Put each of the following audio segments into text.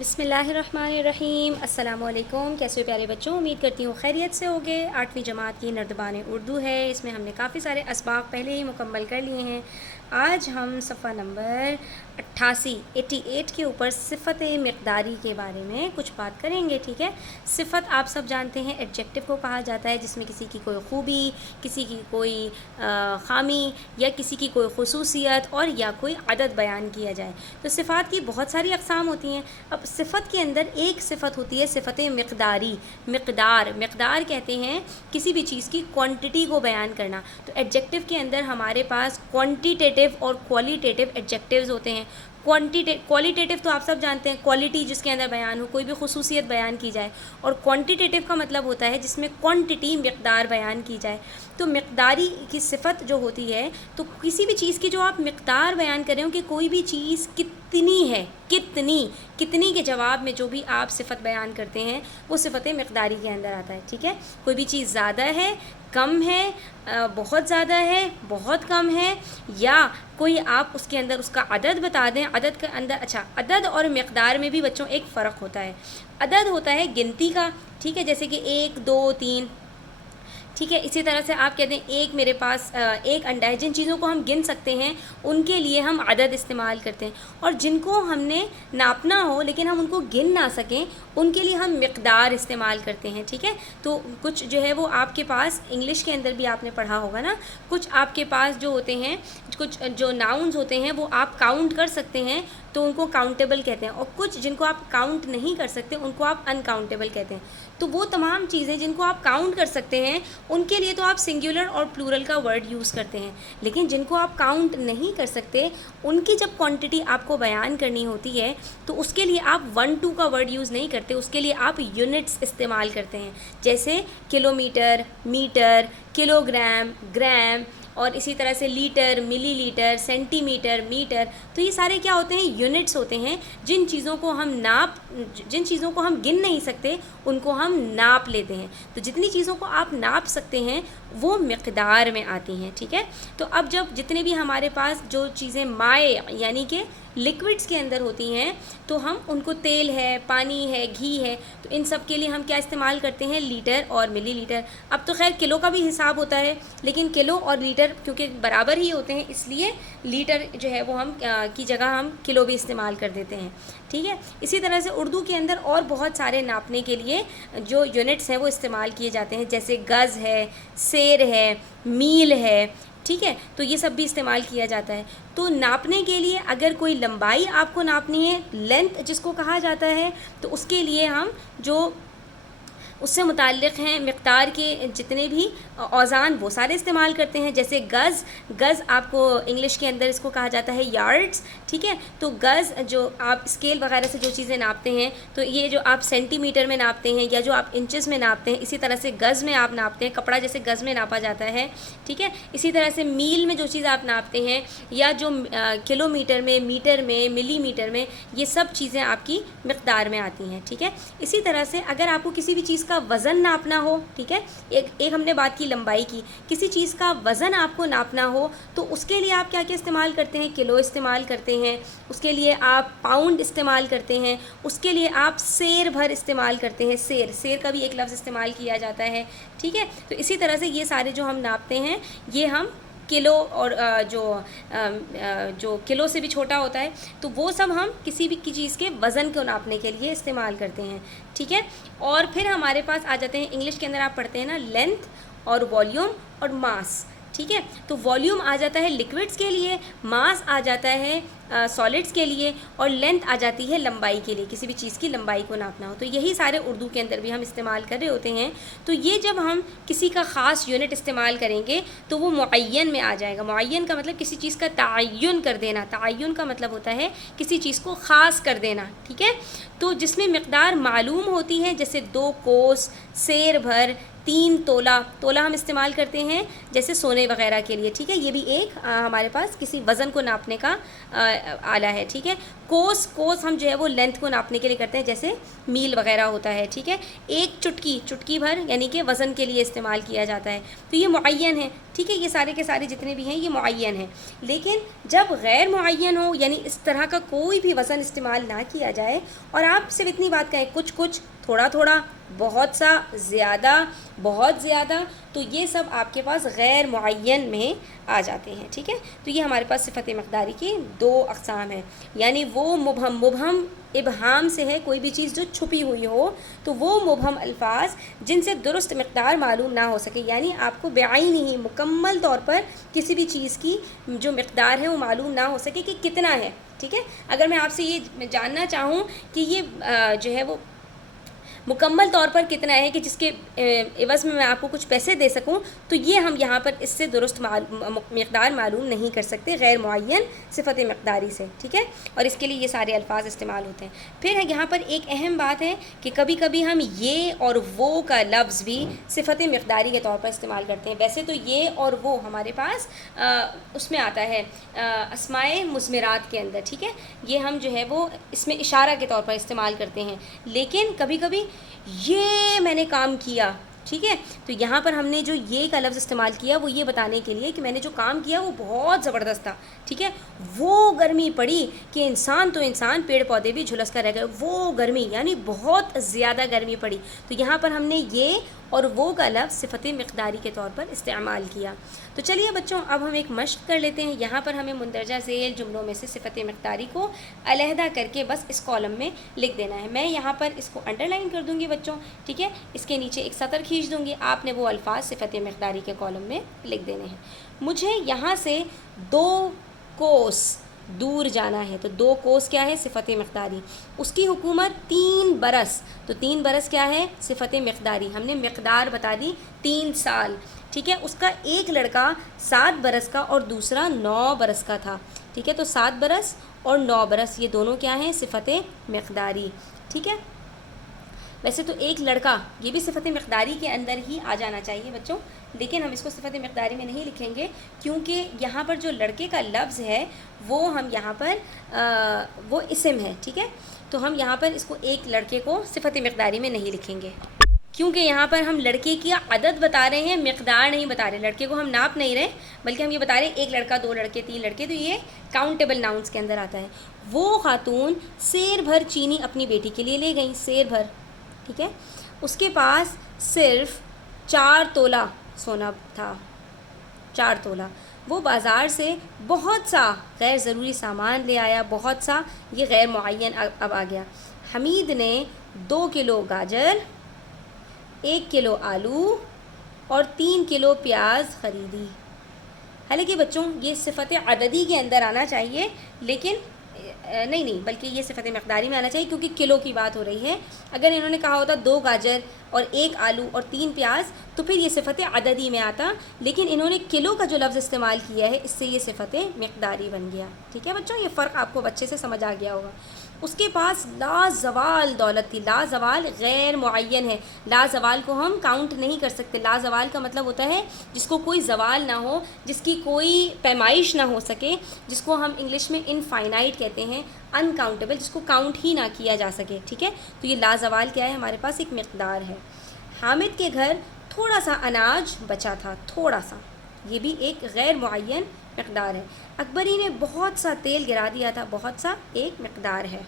بسم اللہ الرحمن الرحیم۔ السلام علیکم، کیسے ہو پیارے بچوں؟ امید کرتی ہوں خیریت سے ہوگے۔ 8ویں جماعت کی نردبان اردو ہے، اس میں ہم نے کافی سارے اسباق پہلے ہی مکمل کر لیے ہیں۔ آج ہم صفحہ نمبر 88 کے اوپر صفت مقداری کے بارے میں کچھ بات کریں گے، ٹھیک ہے۔ صفت آپ سب جانتے ہیں ایڈجیکٹو کو کہا جاتا ہے، جس میں کسی کی کوئی خوبی، کسی کی کوئی خامی یا کسی کی کوئی خصوصیت اور یا کوئی عدد بیان کیا جائے۔ تو صفات کی بہت ساری اقسام ہوتی ہیں۔ اب صفت کے اندر ایک صفت ہوتی ہے صفت مقداری۔ مقدار کہتے ہیں کسی بھی چیز کی کوانٹٹی کو بیان کرنا۔ تو ایڈجیکٹو کے اندر ہمارے پاس کوانٹیٹیو اور کوالیٹیٹیو ایڈجیکٹیوز ہوتے ہیں۔ کوالیٹیٹیو تو آپ سب جانتے ہیں، کوالٹی جس کے اندر بیان ہو، کوئی بھی خصوصیت بیان کی جائے، اور کوانٹیٹیو کا مطلب ہوتا ہے جس میں کوانٹٹی مقدار بیان کی جائے۔ تو مقداری کی صفت جو ہوتی ہے، تو کسی بھی چیز کی جو آپ مقدار بیان کر رہے ہو کہ کوئی بھی چیز کتنی ہے، کتنی کے جواب میں جو بھی آپ صفت بیان کرتے ہیں وہ صفت مقداری کے اندر آتا ہے، ٹھیک ہے۔ کوئی بھی چیز زیادہ ہے، کم ہے، بہت زیادہ ہے، بہت کم ہے، یا کوئی آپ اس کے اندر اس کا عدد بتا دیں۔ عدد کے اندر عدد اور مقدار میں بھی بچوں ایک فرق ہوتا ہے۔ عدد ہوتا ہے گنتی کا، ٹھیک ہے، جیسے کہ 1 2 3، ٹھیک ہے۔ اسی طرح سے آپ کہتے ہیں ایک میرے پاس ایک انڈا ہے۔ جن چیزوں کو ہم گن سکتے ہیں ان کے لیے ہم عدد استعمال کرتے ہیں، اور جن کو ہم نے ناپنا ہو لیکن ہم ان کو گن نہ سکیں ان کے لیے ہم مقدار استعمال کرتے ہیں، ٹھیک ہے۔ تو کچھ جو ہے وہ آپ کے پاس انگلش کے اندر بھی آپ نے پڑھا ہوگا نا، کچھ آپ کے پاس جو ہوتے ہیں، کچھ جو ناؤنز ہوتے ہیں وہ آپ کاؤنٹ کر سکتے ہیں تو ان کو کاؤنٹیبل کہتے ہیں، اور کچھ جن کو آپ کاؤنٹ نہیں کر سکتے ان کو آپ انکاؤنٹیبل کہتے ہیں۔ تو وہ تمام چیزیں جن کو آپ کاؤنٹ کر سکتے ہیں ان کے لیے تو آپ سنگولر اور پلورل کا ورڈ یوز کرتے ہیں، لیکن جن کو آپ کاؤنٹ نہیں کر سکتے ان کی جب کوانٹٹی آپ کو بیان کرنی ہوتی ہے تو اس کے لیے آپ 1 2 کا ورڈ یوز نہیں کرتے، اس کے لیے آپ یونٹس استعمال کرتے ہیں، جیسے کلو metre, metre, kilo gram, gram, اور اسی طرح سے لیٹر، ملی لیٹر، سینٹی میٹر، میٹر۔ تو یہ سارے کیا ہوتے ہیں؟ یونٹس ہوتے ہیں۔ جن چیزوں کو ہم گن نہیں سکتے ان کو ہم ناپ لیتے ہیں۔ تو جتنی چیزوں کو آپ ناپ سکتے ہیں وہ مقدار میں آتی ہیں، ٹھیک ہے۔ تو اب جب جتنے بھی ہمارے پاس جو چیزیں مائع یعنی کہ لکوڈس کے اندر ہوتی ہیں تو ہم ان کو تیل ہے، پانی ہے، گھی ہے، تو ان سب کے لیے ہم کیا استعمال کرتے ہیں؟ لیٹر اور ملی لیٹر۔ اب تو خیر کلو کا بھی حساب ہوتا ہے، لیکن کلو اور لیٹر کیونکہ برابر ہی ہوتے ہیں اس لیے لیٹر جو ہے وہ ہم کی جگہ ہم کلو بھی استعمال کر دیتے ہیں، ٹھیک ہے۔ اسی طرح سے اردو کے اندر اور بہت سارے ناپنے کے لیے جو یونٹس ہیں وہ استعمال کیے جاتے ہیں، جیسے گز ہے، سیر ہے، میل ہے، ٹھیک ہے۔ تو یہ سب بھی استعمال کیا جاتا ہے۔ تو ناپنے کے لیے اگر کوئی لمبائی آپ کو ناپنی ہے، لینتھ جس کو کہا جاتا ہے، تو اس کے لیے ہم جو اس سے متعلق ہیں مقدار کے جتنے بھی اوزان وہ سارے استعمال کرتے ہیں، جیسے گز آپ کو انگلش کے اندر اس کو کہا جاتا ہے یارڈز، ٹھیک ہے۔ تو گز جو آپ اسکیل وغیرہ سے جو چیزیں ناپتے ہیں، تو یہ جو آپ سینٹی میٹر میں ناپتے ہیں یا جو آپ انچز میں ناپتے ہیں، اسی طرح سے گز میں آپ ناپتے ہیں، کپڑا جیسے گز میں ناپا جاتا ہے، ٹھیک ہے۔ اسی طرح سے میل میں جو چیز آپ ناپتے ہیں یا جو کلو میٹر میں، میٹر میں، ملی میٹر میں، یہ سب چیزیں آپ کی مقدار میں آتی ہیں، ٹھیک ہے۔ اسی طرح سے اگر آپ کو کسی بھی چیز کا وزن ناپنا ہو، ٹھیک ہے، ایک ہم نے بات کی لمبائی کی، کسی چیز کا وزن آپ کو ناپنا ہو تو اس کے لیے آپ کیا کیا استعمال کرتے ہیں؟ کلو استعمال کرتے ہیں، اس کے لیے آپ پاؤنڈ استعمال کرتے ہیں، اس کے لیے آپ سیر بھر استعمال کرتے ہیں، سیر کا بھی ایک لفظ استعمال کیا جاتا ہے، ٹھیک ہے۔ تو اسی طرح سے یہ سارے جو ہم ناپتے ہیں یہ ہم کلو اور جو کلو سے بھی چھوٹا ہوتا ہے تو وہ سب ہم کسی بھی چیز کے وزن کو ناپنے کے لیے استعمال کرتے ہیں، ٹھیک ہے۔ اور پھر ہمارے پاس آ جاتے ہیں انگلش کے اندر آپ پڑھتے ہیں نا لینتھ اور والیوم اور ماس، ٹھیک ہے۔ تو والیوم آ جاتا ہے لکوڈس کے لیے، ماس آ جاتا ہے سالڈس کے لیے، اور لینتھ آ جاتی ہے لمبائی کے لیے، کسی بھی چیز کی لمبائی کو ناپنا ہو۔ تو یہی سارے اردو کے اندر بھی ہم استعمال کر رہے ہوتے ہیں۔ تو یہ جب ہم کسی کا خاص یونٹ استعمال کریں گے تو وہ معین میں آ جائے گا۔ معین کا مطلب کسی چیز کا تعین کر دینا، تعین کا مطلب ہوتا ہے کسی چیز کو خاص کر دینا، ٹھیک ہے۔ تو جس میں مقدار معلوم ہوتی ہے، جیسے 2 کوس، سیر بھر، 3 تولہ، تولہ ہم استعمال کرتے ہیں جیسے سونے وغیرہ کے لیے، ٹھیک ہے، یہ بھی ایک ہمارے پاس کسی وزن کو ناپنے کا آلہ ہے، ٹھیک ہے۔ کوس، کوس ہم جو ہے وہ لینتھ کو ناپنے کے لیے کرتے ہیں جیسے میل وغیرہ ہوتا ہے، ٹھیک ہے۔ ایک چٹکی، چٹکی بھر یعنی کہ وزن کے لیے استعمال کیا جاتا ہے، تو یہ معین ہے، ٹھیک ہے، یہ سارے کے سارے جتنے بھی ہیں یہ معین ہیں۔ لیکن جب غیر معین ہو یعنی اس طرح کا کوئی بھی وزن استعمال نہ کیا جائے اور آپ صرف اتنی بات کہیں کچھ کچھ، تھوڑا تھوڑا، بہت سا، زیادہ، بہت زیادہ، تو یہ سب آپ کے پاس غیر معین میں آ جاتے ہیں، ٹھیک ہے۔ تو یہ ہمارے پاس صفت مقداری کی 2 اقسام ہیں، یعنی وہ مبہم، مبہم ابہام سے ہے کوئی بھی چیز جو چھپی ہوئی ہو، تو وہ مبہم الفاظ جن سے درست مقدار معلوم نہ ہو سکے، یعنی آپ کو بعینی ہی مکمل طور پر کسی بھی چیز کی جو مقدار ہے وہ معلوم نہ ہو سکے کہ کتنا ہے، ٹھیک ہے۔ اگر میں آپ سے یہ جاننا چاہوں کہ یہ جو ہے وہ مکمل طور پر کتنا ہے کہ جس کے عوض میں آپ کو کچھ پیسے دے سکوں، تو یہ ہم یہاں پر اس سے درست مقدار معلوم نہیں کر سکتے غیر معین صفت مقداری سے، ٹھیک ہے، اور اس کے لیے یہ سارے الفاظ استعمال ہوتے ہیں۔ پھر یہاں پر ایک اہم بات ہے کہ کبھی کبھی ہم یہ اور وہ کا لفظ بھی صفت مقداری کے طور پر استعمال کرتے ہیں۔ ویسے تو یہ اور وہ ہمارے پاس اس میں آتا ہے اسمائے مضمرات کے اندر، ٹھیک ہے، یہ ہم جو ہے وہ اس میں اشارہ کے طور پر استعمال کرتے ہیں، لیکن کبھی کبھی یہ میں نے کام کیا، ٹھیک ہے، تو یہاں پر ہم نے جو یہ کا لفظ استعمال کیا وہ یہ بتانے کے لیے کہ میں نے جو کام کیا وہ بہت زبردست تھا، ٹھیک ہے، وہ گرمی پڑی کہ انسان تو انسان، پیڑ پودے بھی جھلس کر رہ گئے، وہ گرمی یعنی بہت زیادہ گرمی پڑی، تو یہاں پر ہم نے یہ اور وہ کا لفظ صفت مقداری کے طور پر استعمال کیا۔ تو چلیے بچوں اب ہم ایک مشق کر لیتے ہیں، یہاں پر ہمیں مندرجہ ذیل جملوں میں سے صفت مقداری کو علیحدہ کر کے بس اس کالم میں لکھ دینا ہے۔ میں یہاں پر اس کو انڈر لائن کر دوں گی بچوں، ٹھیک ہے، اس کے نیچے ایک سطر کھینچ دوں گی، آپ نے وہ الفاظ صفت مقداری کے کالم میں لکھ دینے ہیں۔ مجھے یہاں سے 2 کوس دور جانا ہے، تو 2 کوس کیا ہے؟ صفت مقداری۔ اس کی حکومت 3 برس، تو 3 برس کیا ہے؟ صفت مقداری، ہم نے مقدار بتا دی 3 سال، ٹھیک ہے۔ اس کا ایک لڑکا 7 برس کا اور دوسرا 9 برس کا تھا، ٹھیک ہے، تو 7 برس اور 9 برس یہ دونوں کیا ہیں؟ صفت مقداری، ٹھیک ہے۔ ویسے تو ایک لڑکا یہ بھی صفت مقداری کے اندر ہی آ جانا چاہیے بچوں، لیکن ہم اس کو صفت مقداری میں نہیں لکھیں گے کیونکہ یہاں پر جو لڑکے کا لفظ ہے وہ ہم یہاں پر وہ اسم ہے، ٹھیک ہے، تو ہم یہاں پر اس کو ایک لڑکے کو صفت مقداری میں نہیں لکھیں گے کیونکہ یہاں پر ہم لڑکے کی عدد بتا رہے ہیں، مقدار نہیں بتا رہے، لڑکے کو ہم ناپ نہیں رہے بلکہ ہم یہ بتا رہے ہیں 1 لڑکا، 2 لڑکے، 3 لڑکے، تو یہ کاؤنٹیبل ناؤنس کے اندر آتا ہے۔ وہ خاتون سیر بھر چینی اپنی بیٹی کے لیے لے گئیں، سیر بھر، ٹھیک ہے، اس کے پاس صرف 4 تولہ سونا تھا، 4 تولہ۔ وہ بازار سے بہت سا غیر ضروری سامان لے آیا، بہت سا یہ غیر معین اب آ گیا۔ حمید نے 2 کلو گاجر، 1 کلو آلو اور 3 کلو پیاز خریدی۔ حالانکہ بچوں یہ صفت عددی کے اندر آنا چاہیے، لیکن نہیں بلکہ یہ صفت مقداری میں آنا چاہیے کیونکہ کلو کی بات ہو رہی ہے۔ اگر انہوں نے کہا ہوتا 2 گاجر اور 1 آلو اور 3 پیاز تو پھر یہ صفت عددی میں آتا، لیکن انہوں نے کلو کا جو لفظ استعمال کیا ہے اس سے یہ صفت مقداری بن گیا، ٹھیک ہے بچوں، یہ فرق آپ کو اچھے سے سمجھ آ گیا ہوگا۔ اس کے پاس لازوال دولت تھی، لازوال غیر معین ہے، لازوال کو ہم کاؤنٹ نہیں کر سکتے، لازوال کا مطلب ہوتا ہے جس کو کوئی زوال نہ ہو، جس کی کوئی پیمائش نہ ہو سکے، جس کو ہم انگلش میں انفائنائٹ کہتے ہیں، ان کاؤنٹیبل، جس کو کاؤنٹ ہی نہ کیا جا سکے، ٹھیک ہے، تو یہ لازوال کیا ہے؟ ہمارے پاس ایک مقدار ہے۔ حامد کے گھر تھوڑا سا اناج بچا تھا، تھوڑا سا، یہ بھی ایک غیر معین مقدار ہے۔ اکبری نے بہت سا تیل گرا دیا تھا، بہت سا ایک مقدار ہے۔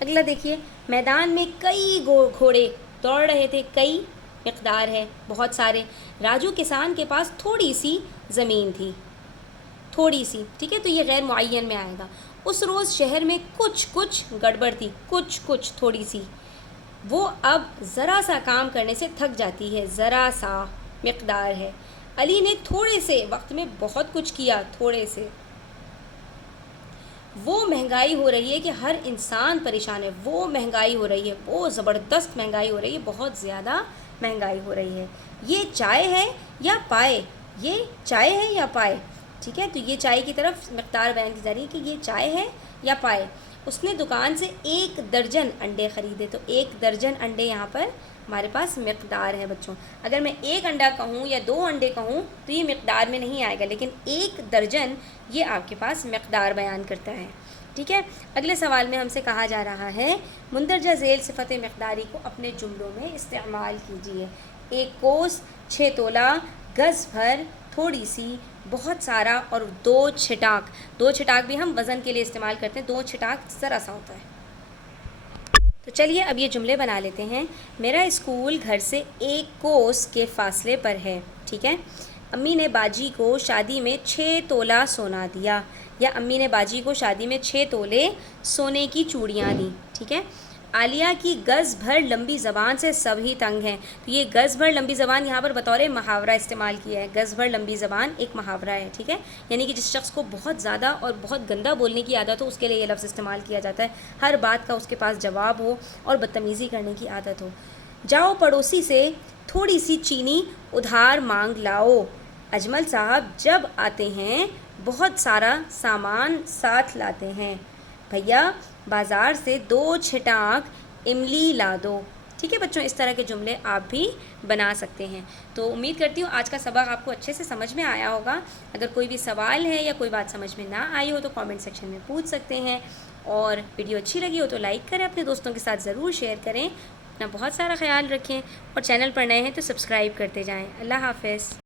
اگلا دیکھیے، میدان میں کئی گھوڑے دوڑ رہے تھے، کئی مقدار ہے، بہت سارے۔ راجو کسان کے پاس تھوڑی سی زمین تھی، تھوڑی سی، ٹھیک ہے، تو یہ غیر معین میں آئے گا۔ اس روز شہر میں کچھ گڑبڑ تھی، کچھ تھوڑی سی، وہ اب ذرا سا کام کرنے سے تھک جاتی ہے، ذرا سا مقدار ہے۔ علی نے تھوڑے سے وقت میں بہت کچھ کیا، تھوڑے سے۔ وہ مہنگائی ہو رہی ہے کہ ہر انسان پریشان ہے، وہ مہنگائی ہو رہی ہے، وہ زبردست مہنگائی ہو رہی ہے، بہت زیادہ مہنگائی ہو رہی ہے۔ یہ چائے ہے یا پائے؟ یہ چائے ہے یا پائے؟ ٹھیک ہے، تو یہ چائے کی طرف مقدار بیان کی جا رہی ہے کہ یہ چائے ہے یا پائے۔ اس نے دکان سے 1 درجن انڈے خریدے. تو 1 درجن انڈے یہاں پر ہمارے پاس مقدار ہے بچوں. اگر میں 1 انڈا کہوں یا 2 انڈے کہوں تو یہ مقدار میں نہیں آئے گا، لیکن 1 درجن یہ آپ کے پاس مقدار بیان کرتا ہے. ٹھیک ہے. اگلے سوال میں ہم سے کہا جا رہا ہے مندرجہ ذیل صفت مقداری کو اپنے جملوں میں استعمال کیجیے. 1 کوس، 6 تولہ، گز بھر، تھوڑی سی، بہت سارا اور 2 چھٹاک. 2 چھٹاک بھی ہم وزن کے لیے استعمال کرتے ہیں، 2 چھٹاک ذرا سا ہوتا ہے. تو چلیے اب یہ جملے بنا لیتے ہیں. میرا اسکول گھر سے 1 کوس کے فاصلے پر ہے. ٹھیک ہے. امی نے باجی کو شادی میں 6 تولہ سونا دیا، یا امی نے باجی کو شادی میں 6 تولے سونے کی چوڑیاں دیں. ٹھیک ہے. عالیہ کی گز بھر لمبی زبان سے سبھی تنگ ہیں. تو یہ گز بھر لمبی زبان یہاں پر بطور محاورہ استعمال کیا ہے. گز بھر لمبی زبان ایک محاورہ ہے. ٹھیک ہے. یعنی کہ جس شخص کو بہت زیادہ اور بہت گندا بولنے کی عادت ہو اس کے لیے یہ لفظ استعمال کیا جاتا ہے. ہر بات کا اس کے پاس جواب ہو اور بدتمیزی کرنے کی عادت ہو. جاؤ پڑوسی سے تھوڑی سی چینی ادھار مانگ لاؤ. اجمل صاحب جب آتے ہیں بہت سارا سامان ساتھ لاتے ہیں. بھیا بازار سے 2 چھٹانک املی لا دو. ٹھیک ہے بچوں، اس طرح کے جملے آپ بھی بنا سکتے ہیں. تو امید کرتی ہوں آج کا سبق آپ کو اچھے سے سمجھ میں آیا ہوگا. اگر کوئی بھی سوال ہے یا کوئی بات سمجھ میں نہ آئی ہو تو کامنٹ سیکشن میں پوچھ سکتے ہیں. اور ویڈیو اچھی لگی ہو تو لائک کریں، اپنے دوستوں کے ساتھ ضرور شیئر کریں. اپنا بہت سارا خیال رکھیں، اور چینل پر نئے ہیں تو سبسکرائب کرتے جائیں. اللہ حافظ.